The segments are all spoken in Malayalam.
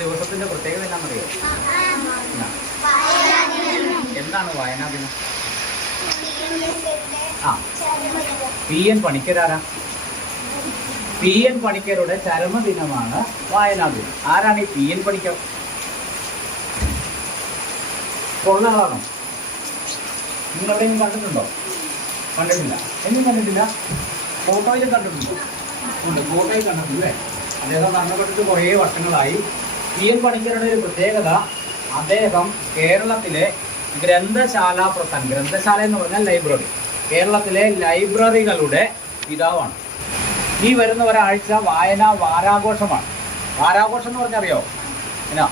ദിവസത്തിന്റെ പ്രത്യേകത എന്താണെന്നറിയോ? എന്താണ് വായനാ ദിനം? P.N. പണിക്കരാരാ? P.N. പണിക്കരുടെ ചരമദിനമാണ് വായനാ ദിനം. ആരാണ് ഈ P.N. പണിക്കർ? ഉള്ള ആളാണോ? നിങ്ങൾ എവിടെയെങ്കിലും കണ്ടിട്ടുണ്ടോ? കണ്ടിട്ടില്ല. എന്നും കണ്ടിട്ടില്ല. ഫോട്ടോയിൽ കണ്ടിട്ടുണ്ടോ? ഉണ്ട്, ഫോട്ടോയിൽ കണ്ടിട്ടില്ലേ? അദ്ദേഹം മരണപ്പെട്ടിട്ട് കുറേ വർഷങ്ങളായി. P.N. പണിക്കരുടെ ഒരു പ്രത്യേകത, അദ്ദേഹം കേരളത്തിലെ ഗ്രന്ഥശാല എന്ന് പറഞ്ഞാൽ ലൈബ്രറി, കേരളത്തിലെ ലൈബ്രറികളുടെ പിതാവാണ്. ഈ വരുന്ന ഒരാഴ്ച വായനാ വാരാഘോഷമാണ്. വാരാഘോഷം എന്ന് പറഞ്ഞറിയോ? എന്നാ,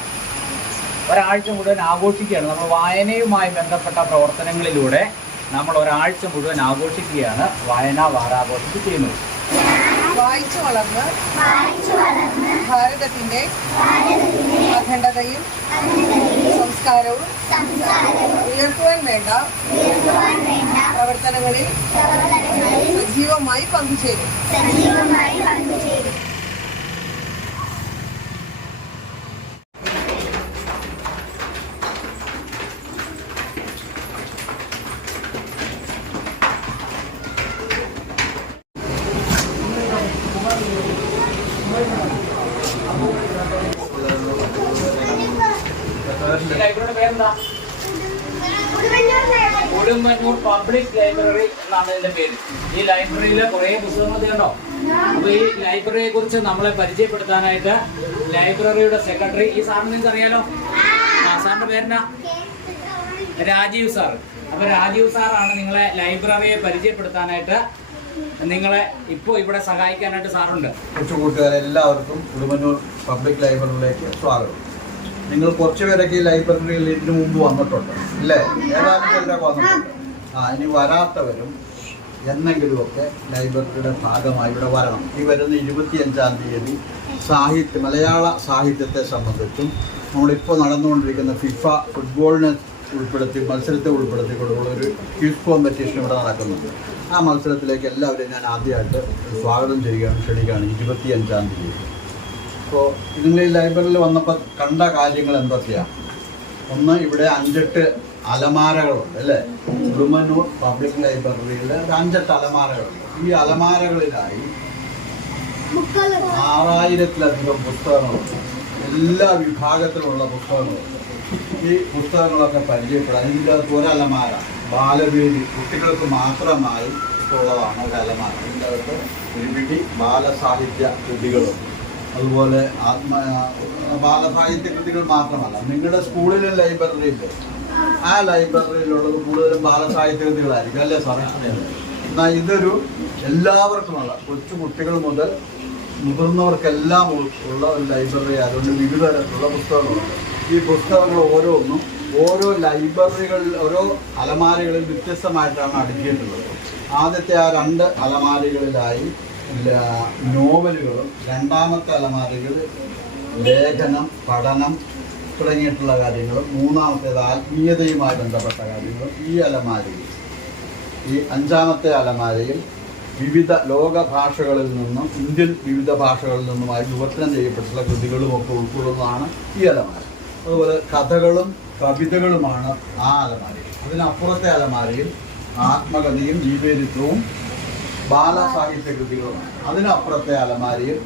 ഒരാഴ്ച മുഴുവൻ ആഘോഷിക്കുകയാണ്. നമ്മൾ വായനയുമായി ബന്ധപ്പെട്ട പ്രവർത്തനങ്ങളിലൂടെ നമ്മൾ ഒരാഴ്ച മുഴുവൻ ആഘോഷിക്കുകയാണ് വായനാ വാരാഘോഷം ചെയ്യുന്നത്. വായിച്ചു വളർന്ന് ഭാരതത്തിന്റെ അഖണ്ഡതയും സംസ്കാരവും ഉയർത്തുവാൻ വേണ്ട പ്രവർത്തനങ്ങളിൽ സജീവമായി പങ്കുചേരും. ലൈബ്രറിയുടെ പേരെന്താ? ഉടുമ്പന്നൂർ പബ്ലിക് ലൈബ്രറി എന്നാണ് ഇതിന്റെ പേര്. ഈ ലൈബ്രറിയിലെ കുറെ പുസ്തകങ്ങൾ കണ്ടോ. അപ്പൊ ഈ ലൈബ്രറിയെ കുറിച്ച് നമ്മളെ പരിചയപ്പെടുത്താനായിട്ട് ലൈബ്രറിയുടെ സെക്രട്ടറി, ഈ സാറിന് നിങ്ങൾക്ക് അറിയാലോ, സാറിന്റെ പേരെന്നാ? രാജീവ് സാർ. അപ്പൊ രാജീവ് സാറാണ് നിങ്ങളെ ലൈബ്രറിയെ പരിചയപ്പെടുത്താനായിട്ട് നിങ്ങളെ ഇപ്പോൾ ഇവിടെ സഹായിക്കാനായിട്ട് സാറുണ്ട്. കൊച്ചുകൂട്ടുകാരെല്ലാവർക്കും ഉടുമ്പന്നൂർ പബ്ലിക് ലൈബ്രറിയിലേക്ക് സ്വാഗതം. നിങ്ങൾ കുറച്ച് പേരൊക്കെ ഈ ലൈബ്രറിയിൽ ഇതിനു മുമ്പ് വന്നിട്ടുണ്ട് അല്ലേ? ഏതാനും പേരൊക്കെ വന്നിട്ടുണ്ട്. ഇനി വരാത്തവരും എന്നെങ്കിലുമൊക്കെ ലൈബ്രറിയുടെ ഭാഗമായി ഇവിടെ വരണം. ഈ വരുന്ന 25-ാം തീയതി മലയാള സാഹിത്യത്തെ സംബന്ധിച്ചും നമ്മളിപ്പോൾ നടന്നുകൊണ്ടിരിക്കുന്ന ഫിഫ ഫുട്ബോളിനെ മത്സരത്തെ ഉൾപ്പെടുത്തിക്കൊണ്ടുള്ള ഒരു ക്വിസ് കോമ്പറ്റീഷൻ ഇവിടെ നടക്കുന്നുണ്ട്. ആ മത്സരത്തിലേക്ക് എല്ലാവരെയും ഞാൻ ആദ്യമായിട്ട് സ്വാഗതം ചെയ്യുകയാണ്, ക്ഷണിക്കുകയാണ് 25-ാം തീയതി. അപ്പോൾ ഇതിൻ്റെ ഈ ലൈബ്രറിയിൽ വന്നപ്പോൾ കണ്ട കാര്യങ്ങൾ എന്തൊക്കെയാണ്? ഒന്ന്, ഇവിടെ 5-8 അലമാരകളുണ്ട് അല്ലേ? ഉടുമ്പന്നൂർ പബ്ലിക് ലൈബ്രറിയിൽ 5-8 അലമാരകളുണ്ട്. ഈ അലമാരകളിലായി 6000-ലധികം പുസ്തകങ്ങളുണ്ട്. എല്ലാ വിഭാഗത്തിലുള്ള പുസ്തകങ്ങളുണ്ട്. ഈ പുസ്തകങ്ങളൊക്കെ പരിചയപ്പെടാൻ ഇതിൻ്റെ അകത്ത് ഒരലമാര ബാലവേദി, കുട്ടികൾക്ക് മാത്രമായി ഉള്ളതാണ് ഒരു അലമാര. ഇതിൻ്റെ അകത്ത് ഒരുപിടി ബാലസാഹിത്യ കൃതികളുണ്ട്. അതുപോലെ ബാലസാഹിത്യ കൃതികൾ മാത്രമല്ല, നിങ്ങളുടെ സ്കൂളിലെ ലൈബ്രറിയിൽ ആ ലൈബ്രറിയിലുള്ളത് കൂടുതലും ബാലസാഹിത്യ കൃതികളായിരിക്കും അല്ലേ സാറേ? എന്നാൽ ഇതൊരു എല്ലാവർക്കുമുള്ള, കൊച്ചു കുട്ടികൾ മുതൽ മുതിർന്നവർക്കെല്ലാം ഉള്ള ഒരു ലൈബ്രറി ആയതുകൊണ്ട് വിവിധ തരത്തിലുള്ള പുസ്തകങ്ങളുണ്ട്. ഈ പുസ്തകങ്ങൾ ഓരോന്നും ഓരോ ലൈബ്രറികളിൽ, ഓരോ അലമാരകളിൽ വ്യത്യസ്തമായിട്ടാണ് അടുക്കിയിട്ടുള്ളത്. ആദ്യത്തെ ആ 2 അലമാരകളിലായി നോവലുകളും, രണ്ടാമത്തെ അലമാരകൾ ലേഖനം, പഠനം തുടങ്ങിയിട്ടുള്ള കാര്യങ്ങളും, മൂന്നാമത്തേത് ആത്മീയതയുമായി ബന്ധപ്പെട്ട കാര്യങ്ങളും ഈ അലമാരയിൽ. ഈ 5-ാമത്തെ അലമാരയിൽ വിവിധ ലോക ഭാഷകളിൽ നിന്നും ഇന്ത്യൻ വിവിധ ഭാഷകളിൽ നിന്നുമായി വിവർത്തനം ചെയ്യപ്പെട്ടുള്ള കൃതികളുമൊക്കെ ഉൾക്കൊള്ളുന്നതാണ് ഈ അലമാര. അതുപോലെ കഥകളും കവിതകളുമാണ് ആ അലമാരയിൽ. അതിനപ്പുറത്തെ അലമാരയിൽ ആത്മകഥയും ജീവചരിത്രവും ബാലസാഹിത്യ കൃതികളുമാണ്. അതിനപ്പുറത്തെ അലമാരയിൽ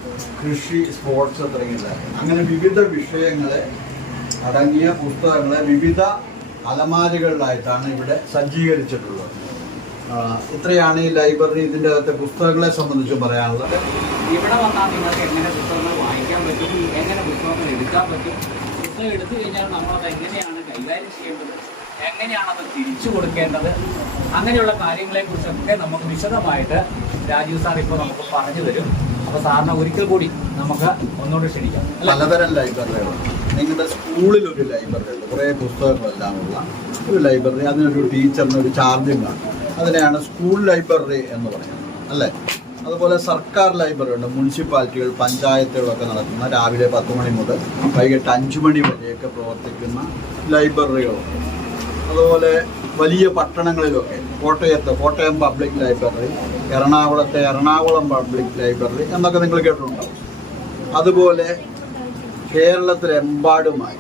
കൃഷി, സ്പോർട്സ് തുടങ്ങിയത്. അങ്ങനെ വിവിധ വിഷയങ്ങളെ അടങ്ങിയ പുസ്തകങ്ങളെ വിവിധ അലമാരകളിലായിട്ടാണ് ഇവിടെ സജ്ജീകരിച്ചിട്ടുള്ളത്. ഇത്രയാണ് ഈ ലൈബ്രറി ഇതിൻ്റെ അകത്തെ പുസ്തകങ്ങളെ സംബന്ധിച്ചും പറയാനുള്ളത്. ഇവിടെ വന്നാൽ നിങ്ങൾക്ക് എങ്ങനെ പുസ്തകങ്ങൾ വായിക്കാൻ പറ്റും, എങ്ങനെ പുസ്തകങ്ങൾ എടുക്കാൻ പറ്റും, പുസ്തകം എടുത്തു കഴിഞ്ഞാൽ നമ്മളത് എങ്ങനെയാണ് കൈകാര്യം ചെയ്യേണ്ടത്, എങ്ങനെയാണത് തിരിച്ചു കൊടുക്കേണ്ടത്, അങ്ങനെയുള്ള കാര്യങ്ങളെക്കുറിച്ചൊക്കെ നമുക്ക് വിശദമായിട്ട് രാജീവ് സാർ ഇപ്പോൾ നമുക്ക് പറഞ്ഞു തരും. അപ്പോൾ സാറിനെ ഒരിക്കൽ കൂടി നമുക്ക് ഒന്നുകൂടി ക്ഷണിക്കാം. പലതരം ലൈബ്രറികളുണ്ട്. നിങ്ങളുടെ സ്കൂളിലൊരു ലൈബ്രറി ഉണ്ട്, കുറേ പുസ്തകങ്ങളെല്ലാം ഉള്ള ഒരു ലൈബ്രറി. അതിനൊരു ടീച്ചറിന് ഒരു ചാർജിങ് ആണ്. അതിനെയാണ് സ്കൂൾ ലൈബ്രറി എന്ന് പറയുന്നത് അല്ലേ? അതുപോലെ സർക്കാർ ലൈബ്രറി ഉണ്ട്. മുനിസിപ്പാലിറ്റികൾ, പഞ്ചായത്തുകളൊക്കെ നടക്കുന്ന രാവിലെ 10 മണി മുതൽ വൈകിട്ട് 5 മണി വരെയൊക്കെ പ്രവർത്തിക്കുന്ന ലൈബ്രറികളുണ്ട്. അതുപോലെ വലിയ പട്ടണങ്ങളിലൊക്കെ കോട്ടയം പബ്ലിക് ലൈബ്രറി, എറണാകുളത്തെ എറണാകുളം പബ്ലിക് ലൈബ്രറി എന്നൊക്കെ നിങ്ങൾ കേട്ടിട്ടുണ്ടാവും. അതുപോലെ കേരളത്തിലെമ്പാടുമായി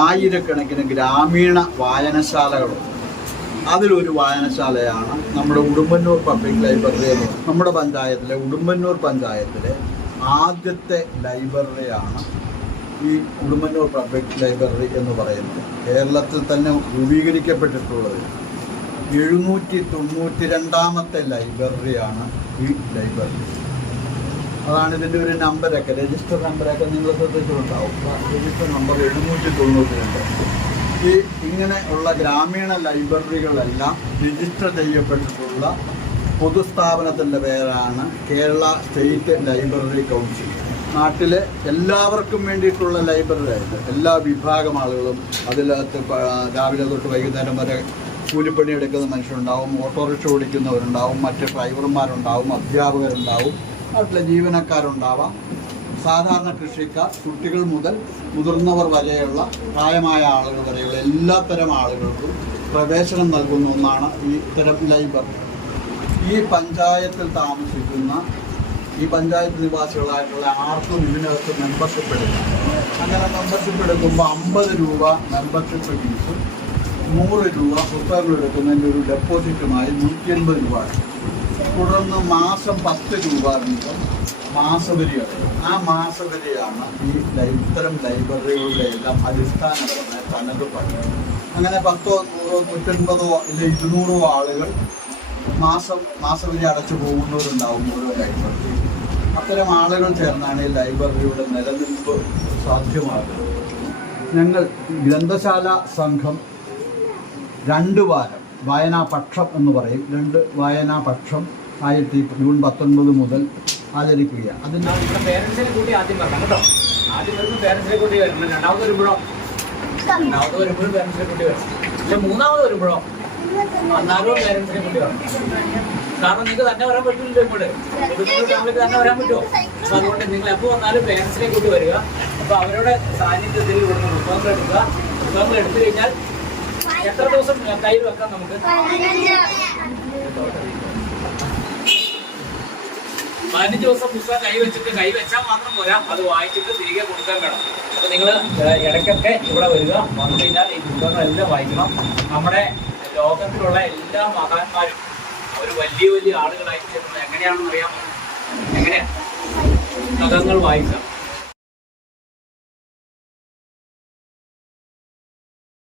ആയിരക്കണക്കിന് ഗ്രാമീണ വായനശാലകളുണ്ട്. അതിലൊരു വായനശാലയാണ് നമ്മുടെ ഉടുമ്പന്നൂർ പബ്ലിക് ലൈബ്രറി എന്ന് പറയുന്നത്. നമ്മുടെ പഞ്ചായത്തിലെ ഉടുമ്പന്നൂർ പഞ്ചായത്തിലെ ആദ്യത്തെ ലൈബ്രറിയാണ് ഈ ഉടുമ്പന്നൂർ പബ്ലിക് ലൈബ്രറി എന്ന് പറയുന്നത്. കേരളത്തിൽ തന്നെ രൂപീകരിക്കപ്പെട്ടിട്ടുള്ളത് 792ാമത്തെ ലൈബ്രറിയാണ് ഈ ലൈബ്രറി. അതാണ് ഇതിൻ്റെ ഒരു നമ്പരൊക്കെ, രജിസ്റ്റർ നമ്പരൊക്കെ നിങ്ങൾ ശ്രദ്ധിച്ചിട്ടുണ്ടാവും. Register number 792. ഈ ഇങ്ങനെ ഉള്ള ഗ്രാമീണ ലൈബ്രറികളെല്ലാം രജിസ്റ്റർ ചെയ്യപ്പെട്ടിട്ടുള്ള പൊതുസ്ഥാപനത്തിൻ്റെ പേരാണ് കേരള സ്റ്റേറ്റ് ലൈബ്രറി കൗൺസിൽ. നാട്ടിലെ എല്ലാവർക്കും വേണ്ടിയിട്ടുള്ള ലൈബ്രറി ആയിട്ട് എല്ലാ വിഭാഗം ആളുകളും അതിനകത്ത് രാവിലെ തൊട്ട് വൈകുന്നേരം വരെ കൂലിപ്പണി എടുക്കുന്ന മനുഷ്യരുണ്ടാവും, ഓട്ടോറിക്ഷ ഓടിക്കുന്നവരുണ്ടാവും, മറ്റ് ഡ്രൈവർമാരുണ്ടാവും, അധ്യാപകരുണ്ടാവും, നാട്ടിലെ ജീവനക്കാരുണ്ടാവാം, സാധാരണ കൃഷിക്കാർ, കുട്ടികൾ മുതൽ മുതിർന്നവർ വരെയുള്ള പ്രായമായ ആളുകൾ വരെയുള്ള എല്ലാത്തരം ആളുകൾക്കും പ്രവേശനം നൽകുന്ന ഒന്നാണ് ഈ ഇത്തരം ലൈബ്രറി. ഈ പഞ്ചായത്തിൽ താമസിക്കുന്ന ഈ പഞ്ചായത്ത് നിവാസികളായിട്ടുള്ള ആർക്കും ഇതിനകത്ത് മെമ്പർഷിപ്പ് എടുക്കാം. അങ്ങനെ മെമ്പർഷിപ്പ് എടുക്കുമ്പോൾ 50 രൂപ മെമ്പർഷിപ്പ് ഫീസും 100 രൂപ പുസ്തകങ്ങൾ എടുക്കുന്നതിൻ്റെ ഒരു ഡെപ്പോസിറ്റുമായി 180 രൂപ. തുടർന്ന് മാസം 10 രൂപ വീതം മാസവരിയാണ്. ആ മാസവരിയാണ് ഈ ഇത്തരം ലൈബ്രറികളുടെ എല്ലാം അടിസ്ഥാനപരമായ തനത് പണി. അങ്ങനെ 10, 100, 150 ഇല്ല 200 ആളുകൾ മാസവരി അടച്ചു പോകുന്നവരുണ്ടാവും ഓരോ ലൈബ്രറി. അത്തരം ആളുകൾ ചേർന്നാണ് ഈ ലൈബ്രറിയുടെ നിലനിൽപ്പ് സാധ്യമാകുന്നത്. ഞങ്ങൾ ഗ്രന്ഥശാല സംഘം 2 വാരം വായനാപക്ഷം എന്ന് പറയും, 2 വായനാപക്ഷം ജൂൺ 19 മുതൽ ആചരിക്കുകയാണ്. അതിൻ്റെ പേരൻസിനെ കൂട്ടി ആദ്യം വരണം കേട്ടോ. ആദ്യം വരുമ്പോൾ പേരൻസിനെ കൂട്ടി വരണം. രണ്ടാമത് വരുമ്പോഴോ പേരൻസിനെ കൂട്ടി വരണം. പക്ഷെ മൂന്നാമത് വരുമ്പോഴോ അന്നാലും പേരൻസിനെ കൂട്ടി വരണം. കാരണം നിങ്ങൾക്ക് തന്നെ വരാൻ പറ്റില്ലല്ലോ. ഇങ്ങോട്ട് ഫാമിലിക്ക് തന്നെ വരാൻ പറ്റുമോ? അപ്പോൾ അതുകൊണ്ട് നിങ്ങൾ എപ്പോൾ വന്നാലും പേരൻസിനെ കൂട്ടി വരിക. അപ്പോൾ അവരുടെ സാന്നിധ്യത്തിൽ ഇവിടുന്ന് പുസ്തകങ്ങൾ എടുക്കുക. പുസ്തകങ്ങൾ എടുത്തു കഴിഞ്ഞാൽ എത്ര ദിവസം കയ്യിൽ വെക്കാം നമുക്ക്? 15 ദിവസം പുസ്തകം കൈവച്ചാൽ മാത്രം പോരാ, അത് വായിച്ചിട്ട് തിരികെ കൊടുക്കാൻ വേണം. അപ്പോൾ നിങ്ങൾ ഇടയ്ക്കൊക്കെ ഇവിടെ വരിക. വന്നു കഴിഞ്ഞാൽ ഈ പുസ്തകങ്ങളെല്ലാം വായിക്കണം. നമ്മുടെ ലോകത്തിലുള്ള എല്ലാ മഹാന്മാരും അവർ വലിയ വലിയ ആളുകളായിട്ട് എങ്ങനെയാണെന്ന് അറിയാമോ? എങ്ങനെയാണ് പുസ്തകങ്ങൾ വായിക്കാം.